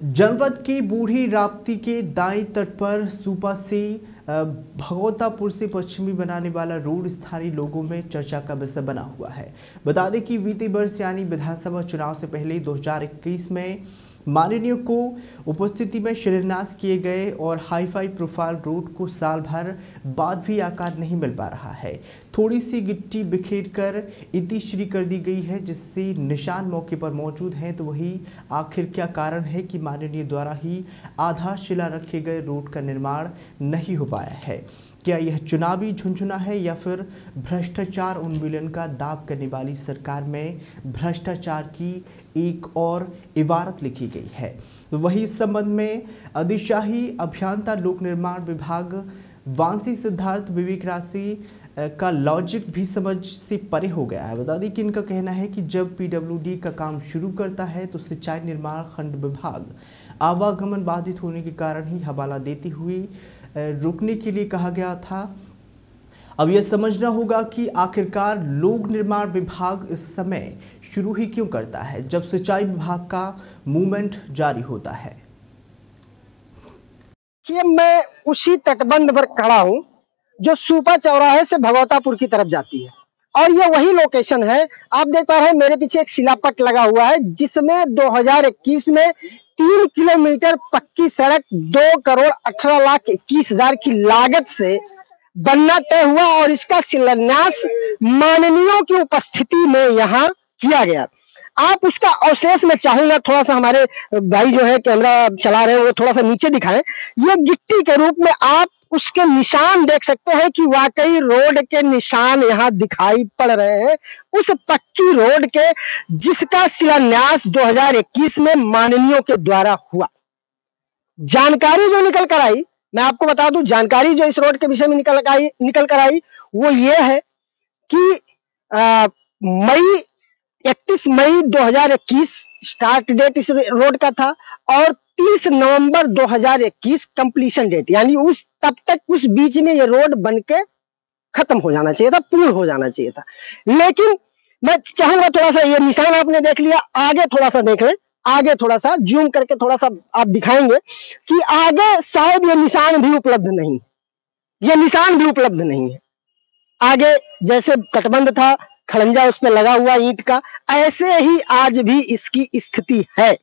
जनपद की बूढ़ी राप्ती के दाईं तट पर सुपा से भगौतापुर से पश्चिमी बनाने वाला रोड स्थानीय लोगों में चर्चा का विषय बना हुआ है। बता दें कि बीते वर्ष यानी विधानसभा चुनाव से पहले 2021 में माननीय को उपस्थिति में शिलान्यास किए गए और हाईफाई प्रोफाइल रोड को साल भर बाद भी आकार नहीं मिल पा रहा है। थोड़ी सी गिट्टी बिखेर कर इतिश्री कर दी गई है, जिससे निशान मौके पर मौजूद हैं। तो वही आखिर क्या कारण है कि माननीय द्वारा ही आधारशिला रखे गए रोड का निर्माण नहीं हो पाया है? क्या यह चुनावी झुंझुना है या फिर भ्रष्टाचार उन्मूलन का दाव करने वाली सरकार में भ्रष्टाचार की एक और इबारत लिखी गई है? तो वही इस संबंध में अधिशाही अभियंता लोक निर्माण विभाग वांसी सिद्धार्थ विवेक राशि का लॉजिक भी समझ से परे हो गया है। बता दें कि इनका कहना है कि जब पीडब्ल्यूडी का काम शुरू करता है तो सिंचाई निर्माण खंड विभाग आवागमन बाधित होने के कारण ही हवाला देती हुई रुकने के लिए कहा गया था। अब यह समझना होगा कि आखिरकार लोक निर्माण विभाग इस समय शुरू ही क्यों करता है जब सिंचाई विभाग का मूवमेंट जारी होता है। कि मैं उसी तटबंध पर खड़ा हूं जो सुपा चौराहे से भगौतापुर की तरफ जाती है और ये वही लोकेशन है। आप देख पा रहे हैं मेरे पीछे एक शिलापट लगा हुआ है जिसमें 2021 में 3 किलोमीटर पक्की सड़क 2,18,21,000 की लागत से बनना तय हुआ और इसका शिलान्यास माननीयों की उपस्थिति में यहाँ किया गया। आप उसका अवशेष मैं चाहूंगा थोड़ा सा हमारे भाई जो है कैमरा चला रहे हैं वो थोड़ा सा नीचे दिखाएं। ये गिट्टी के रूप में आप उसके निशान देख सकते हैं कि वाकई रोड के निशान यहाँ दिखाई पड़ रहे हैं, उस पक्की रोड के जिसका शिलान्यास 2021 में माननीयों के द्वारा हुआ। जानकारी जो निकल कर आई, मैं आपको बता दूं, जानकारी जो इस रोड के विषय में निकल कर आई वो ये है कि 31 मई 2021 स्टार्ट डेट इस रोड का था और 30 नवंबर 2021 कंप्लीशन डेट, यानी उस तब तक उस बीच में ये रोड बनके खत्म हो जाना चाहिए था, पूर्ण हो जाना चाहिए था। लेकिन मैं चाहूंगा थोड़ा सा ये निशान आपने देख लिया, आगे थोड़ा सा देख लें, आगे थोड़ा सा जूम करके थोड़ा सा आप दिखाएंगे कि आगे शायद ये निशान भी उपलब्ध नहीं, ये निशान भी उपलब्ध नहीं है। आगे जैसे तटबंध था, खड़ंजा उस पर लगा हुआ ईंट का, ऐसे ही आज भी इसकी स्थिति है।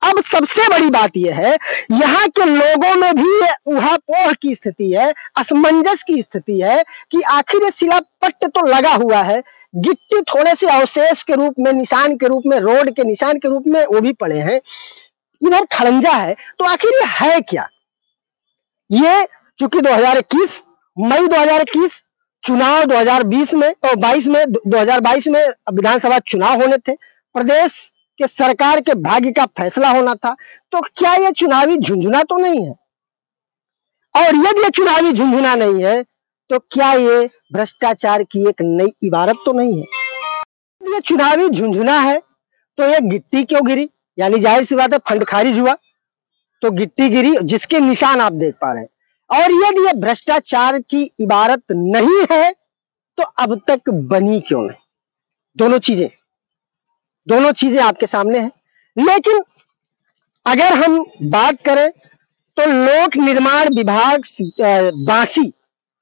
अब सबसे बड़ी बात यह है, यहाँ के लोगों में भी ऊहापोह की स्थिति है, असमंजस की स्थिति है कि आखिर ये शिलापट्ट तो लगा हुआ है, गिट्टी थोड़े से अवशेष के रूप में, निशान के रूप में, रोड के निशान के रूप में वो भी पड़े हैं, इधर खड़ंजा है, तो आखिर ये है क्या? ये चूंकि 2021 मई 2021 चुनाव 2020 में और 2022 में विधानसभा चुनाव होने थे, प्रदेश के सरकार के भाग्य का फैसला होना था, तो क्या ये चुनावी झुंझुना तो नहीं है? और यदि ये चुनावी झुंझुना नहीं है तो क्या ये भ्रष्टाचार की एक नई इबारत तो नहीं है? यदि ये चुनावी झुंझुना है तो ये गिट्टी क्यों गिरी? यानी जाहिर सी बात है फंड खारिज हुआ तो गिट्टी गिरी जिसके निशान आप देख पा रहे हैं। और यदि ये भ्रष्टाचार की इबारत नहीं है तो अब तक बनी क्यों नहीं? दोनों चीजें आपके सामने हैं। लेकिन अगर हम बात करें तो लोक निर्माण विभाग बांसी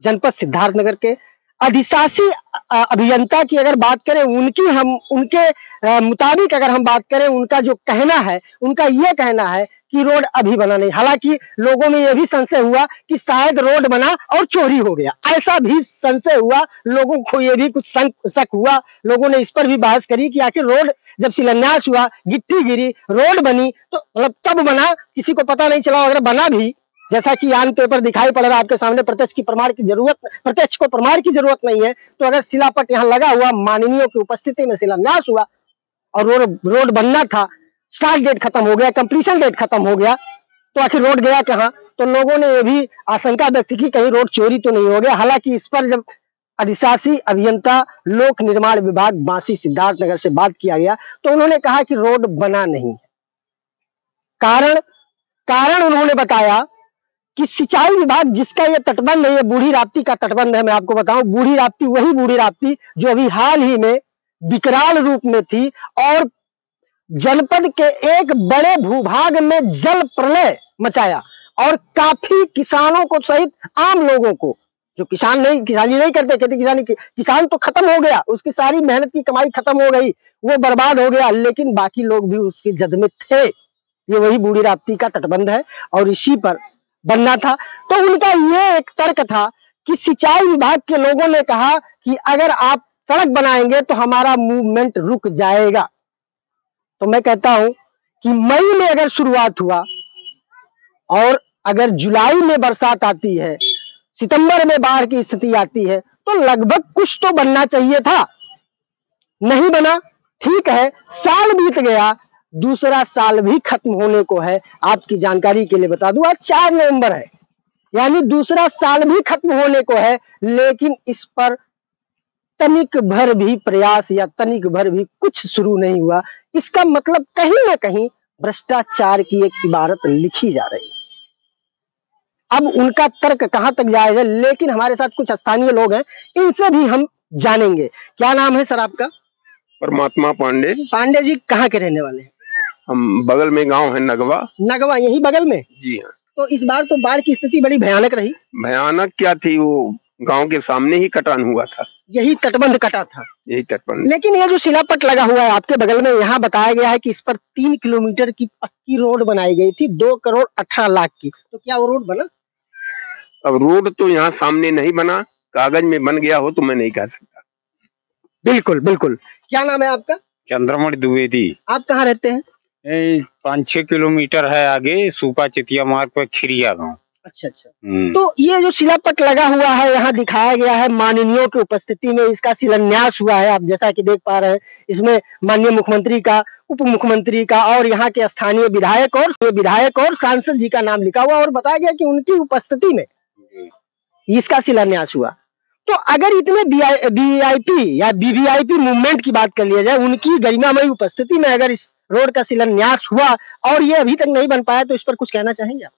जनपद सिद्धार्थनगर के अधिशासी अभियंता की अगर बात करें, उनके मुताबिक अगर हम बात करें, उनका जो कहना है, उनका यह कहना है कि रोड अभी बना नहीं। हालांकि लोगों में यह भी संशय हुआ कि शायद रोड बना और चोरी हो गया, ऐसा भी संशय हुआ, लोगों को यह भी कुछ शक हुआ। लोगों ने इस पर भी बहस करी कि आखिर रोड जब शिलान्यास हुआ, गिट्टी गिरी, रोड बनी, तो मतलब कब बना किसी को पता नहीं चला। अगर बना भी, जैसा कि आन पेपर दिखाई पड़ रहा है आपके सामने, प्रत्यक्ष को प्रमाण की जरूरत नहीं है, तो अगर शिलापट यहाँ लगा हुआ, माननीयों की उपस्थिति में शिलान्यास हुआ और रोड बनना था, स्टार्ट डेट खत्म हो गया, कंप्लीशन डेट खत्म हो गया, तो आखिर रोड गया कहाँ? तो लोगों ने यह भी आशंका व्यक्त की कहीं रोड चोरी तो नहीं हो गया। हालांकि इस पर जब अधिशासी अभियंता लोक निर्माण विभाग बांसी सिद्धार्थनगर से बात किया गया तो उन्होंने कहा कि रोड बना नहीं। कारण उन्होंने बताया कि सिंचाई विभाग जिसका ये तटबंध है, ये बूढ़ी राप्ती का तटबंध है। मैं आपको बताऊं, बूढ़ी राप्ती वही बूढ़ी राप्ती जो अभी हाल ही में विकराल रूप में थी और जनपद के एक बड़े भूभाग में जल प्रलय मचाया और काफी किसानों को सहित आम लोगों को, जो किसानी नहीं करते, खेती किसानी किसान तो खत्म हो गया, उसकी सारी मेहनत की कमाई खत्म हो गई, वो बर्बाद हो गया, लेकिन बाकी लोग भी उसकी जद में थे। ये वही बूढ़ी राप्ती का तटबंध है और इसी पर बनना था। तो उनका ये एक तर्क था कि सिंचाई विभाग के लोगों ने कहा कि अगर आप सड़क बनाएंगे तो हमारा मूवमेंट रुक जाएगा। तो मैं कहता हूं कि मई में अगर शुरुआत हुआ और अगर जुलाई में बरसात आती है, सितंबर में बाढ़ की स्थिति आती है, तो लगभग कुछ तो बनना चाहिए था, नहीं बना। ठीक है, साल बीत गया, दूसरा साल भी खत्म होने को है। आपकी जानकारी के लिए बता दूं, आज 4 नवंबर है, यानी दूसरा साल भी खत्म होने को है, लेकिन इस पर तनिक भर भी प्रयास या तनिक भर भी कुछ शुरू नहीं हुआ। इसका मतलब कहीं ना कहीं भ्रष्टाचार की एक इबारत लिखी जा रही है। अब उनका तर्क कहां तक जायज है, लेकिन हमारे साथ कुछ स्थानीय लोग हैं, इनसे भी हम जानेंगे। क्या नाम है सर आपका? परमात्मा पांडे। पांडे जी कहाँ के रहने वाले हैं? हम बगल में गांव है नगवा। नगवा यही बगल में? जी हाँ। तो इस बार तो बाढ़ की स्थिति बड़ी भयानक रही। भयानक क्या थी, वो गांव के सामने ही कटान हुआ था, यही तटबंध कटा था, यही तटबंध। लेकिन ये जो शिलापट लगा हुआ है आपके बगल में, यहाँ बताया गया है कि इस पर 3 किलोमीटर की पक्की रोड बनाई गई थी 2 करोड़ 18 लाख की। तो क्या वो रोड बना? अब रोड तो यहाँ सामने नहीं बना, कागज में बन गया हो तो मैं नहीं कह सकता। बिल्कुल बिल्कुल। क्या नाम है आपका? चंद्रमणि द्विवेदी। आप कहाँ रहते हैं? 5-6 किलोमीटर है आगे, सूपा चितिया मार्ग पर खिरिया गाँव। अच्छा अच्छा। तो ये जो शिलापट लगा हुआ है, यहाँ दिखाया गया है माननीयों की उपस्थिति में इसका शिलान्यास हुआ है। आप जैसा कि देख पा रहे हैं, इसमें माननीय मुख्यमंत्री का, उप मुख्यमंत्री का और यहाँ के स्थानीय विधायक और सांसद जी का नाम लिखा हुआ और बताया गया कि उनकी उपस्थिति में इसका शिलान्यास हुआ। तो अगर इतने वीआईपी या वीवीआईपी मूवमेंट की बात कर लिया जाए, उनकी गरिमामयी उपस्थिति में अगर इस रोड का शिलान्यास हुआ और ये अभी तक नहीं बन पाया, तो इस पर कुछ कहना चाहेंगे आप?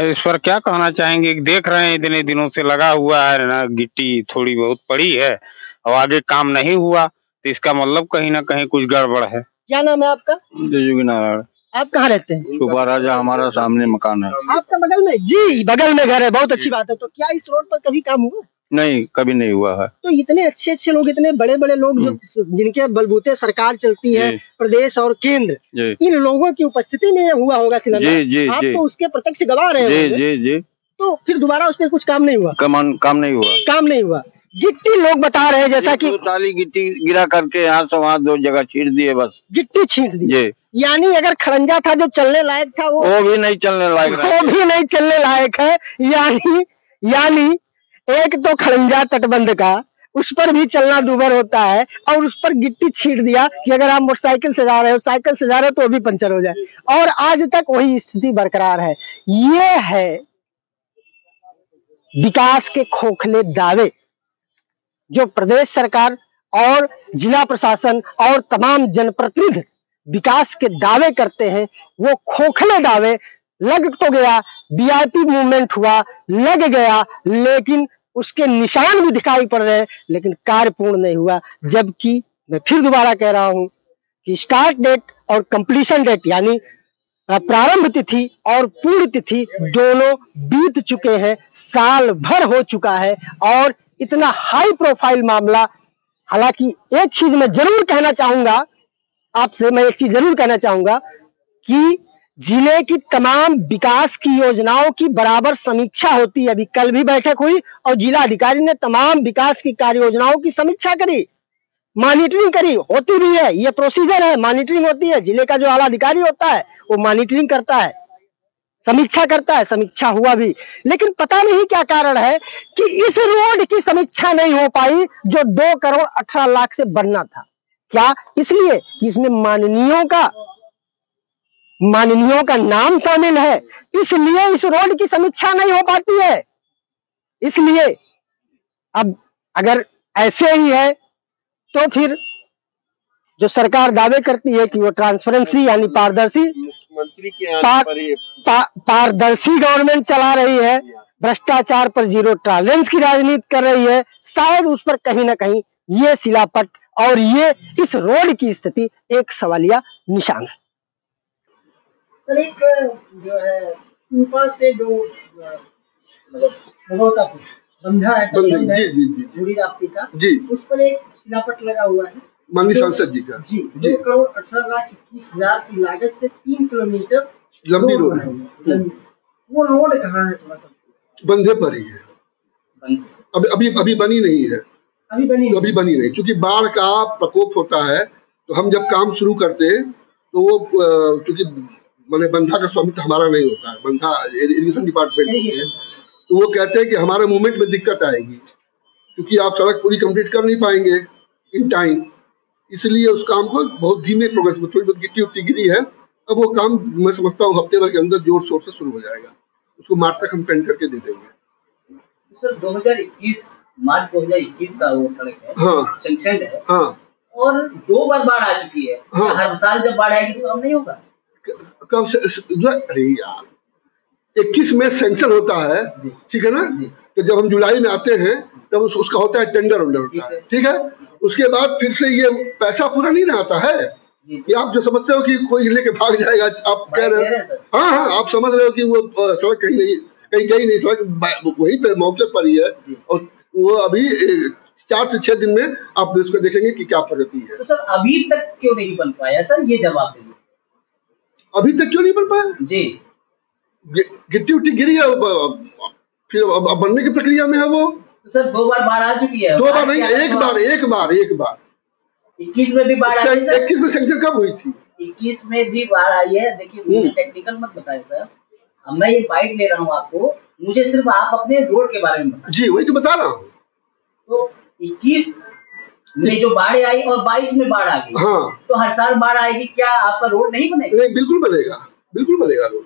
इस पर क्या कहना चाहेंगे, देख रहे हैं इतने दिनों से लगा हुआ है ना, गिट्टी थोड़ी बहुत पड़ी है और आगे काम नहीं हुआ, तो इसका मतलब कहीं ना कहीं कुछ गड़बड़ है। क्या नाम है आपका? नारायण। आप कहाँ रहते हैं? सुपा राजा, हमारा सामने मकान है। आपका बगल में? जी, बगल में घर है, बहुत अच्छी बात है। तो क्या इस रोड पर कभी काम हुआ? नहीं, कभी नहीं हुआ है। तो इतने अच्छे लोग, इतने बड़े बड़े लोग जो जिनके बलबूते सरकार चलती है, प्रदेश और केंद्र, इन लोगों की उपस्थिति में हुआ होगा शिलान्यास। आप तो उसके प्रत्यक्ष गवाह रहे होंगे। जी। तो फिर दोबारा उस पर कुछ काम नहीं हुआ? काम नहीं हुआ। गिट्टी लोग बता रहे हैं, जैसा कि ताली गिट्टी गिरा करके यहाँ से वहाँ 2 जगह छींट दिए, बस गिट्टी छींट दी। यानी अगर खड़ंजा था जो चलने लायक था, वो भी नहीं चलने लायक है। यानी एक तो खड़ंजा तटबंध का, उस पर भी चलना दूभर होता है, और उस पर गिट्टी छींट दिया कि अगर आप मोटरसाइकिल से जा रहे हो, साइकिल से जा रहे हो तो भी पंचर हो जाए, और आज तक वही स्थिति बरकरार है। ये है विकास के खोखले दावे जो प्रदेश सरकार और जिला प्रशासन और तमाम जनप्रतिनिधि विकास के दावे करते हैं। वो खोखले दावे, लग तो गया, वीआईपी मूवमेंट हुआ, लग गया, लेकिन उसके निशान भी दिखाई पड़ रहे हैं, लेकिन कार्य पूर्ण नहीं हुआ। जबकि मैं फिर दोबारा कह रहा हूं कि स्टार्ट डेट और कंप्लीशन डेट, यानी प्रारंभ तिथि और पूर्ण तिथि दोनों बीत चुके हैं, साल भर हो चुका है, और इतना हाई प्रोफाइल मामला। हालांकि एक चीज मैं जरूर कहना चाहूंगा आपसे, कि जिले की तमाम विकास की योजनाओं की बराबर समीक्षा होती है। अभी कल भी बैठक हुई और जिला अधिकारी ने तमाम विकास की कार्य योजनाओं की समीक्षा करी, मॉनिटरिंग करी, होती भी है, ये प्रोसीजर है, मॉनिटरिंग होती है। जिले का जो आला अधिकारी होता है वो मॉनिटरिंग करता है, समीक्षा करता है, समीक्षा हुआ भी। लेकिन पता नहीं क्या कारण है कि इस रोड की समीक्षा नहीं हो पाई जो 2 करोड़ 18 लाख से बनना था। क्या इसलिए कि इसमें माननीयों का नाम शामिल है, इसलिए इस रोड की समीक्षा नहीं हो पाती है। इसलिए अब अगर ऐसे ही है तो फिर जो सरकार दावे करती है कि वो ट्रांसपेरेंसी यानी पारदर्शी गवर्नमेंट चला रही है, भ्रष्टाचार पर 0 टॉलरेंस की राजनीति कर रही है, शायद उस पर कहीं ना कहीं ये शिलापट और ये इस रोड की स्थिति एक सवालिया निशान। सर एक जो है ऊपर से जो मतलब भगवतापुर बंधा है पूरी राप्ती का जी, उस पर एक शिलापट लगा हुआ है माननीय सांसद जी का जी 2,18,21,000 की लागत से 3 किलोमीटर लंबी रोड है। वो रोड कहाँ है? थोड़ा सा बंधे पर ही है, अभी बनी नहीं है, अभी बनी नहीं, क्योंकि बाढ़ का प्रकोप होता है। तो हम जब काम शुरू करते तो वो क्योंकि मैंने बंधा का स्वामित्व हमारा नहीं होता है, बंधा इरिगेशन डिपार्टमेंट होती है, तो वो कहते हैं कि हमारे मूवमेंट में दिक्कत आएगी क्योंकि आप सड़क पूरी कंप्लीट कर नहीं पाएंगे इन टाइम, इसलिए उस काम को बहुत धीमे प्रोग्रेस में, थोड़ी बहुत गिट्टी उट्टी गिरी है। अब वो काम मैं समझता हूँ हफ्ते भर के अंदर जोर शोर से शुरू हो जाएगा, उसको मार्च तक हम पेंट करके दे देंगे। सर 2021 मार्च 2021 का वो सड़क है, हाँ सैंक्शन है, हाँ, और 2 बार बाढ़ आ चुकी है। हाँ। हर साल जब बाढ़ आएगी तो काम नहीं होगा? कब से? अरे यार 21 में सैंक्शन होता है, ठीक है ना, तो जब हम जुलाई में आते हैं तब उसका होता है टेंडर होता है, ठीक है। उसके बाद फिर से ये पैसा पूरा नहीं ना आता है कि आप जो समझते हो कि कोई लेके भाग जाएगा, आप कह रहे हो, हाँ, आप समझ रहे हो कि वो सड़क कहीं गई नहीं, सड़क वहीं पे मौके पर ही है, और वो अभी 4 से 6 दिन में आप उसको देखेंगे कि क्या प्रगति है। तो सर अभी तक क्यों नहीं बन पाया सर, ये जवाब दीजिए। अभी तक क्यों नहीं बन पाया जी? गिट्टी उट्टी गिरी है, फिर अब बनने की प्रक्रिया में है वो। तो सर 2 बार बाढ़ आ चुकी है। 2 बार नहीं, एक बार 21 में भी बाढ़ आई है। 21 में सैंक्शन कब हुई थी? 21 में भी बाढ़ आई है। देखिए मुझे टेक्निकल मत बताएं सर, अब मैं ये बाइट ले रहा हूँ आपको, मुझे सिर्फ आप अपने रोड के बारे में बताएं। जी वही तो बता रहा हूँ। तो 21 में जो बाढ़ आई और 22 में बाढ़ आ गई, हाँ, तो हर साल बाढ़ आएगी, क्या आपका रोड नहीं बनेगा? नहीं, बिल्कुल बनेगा रोड।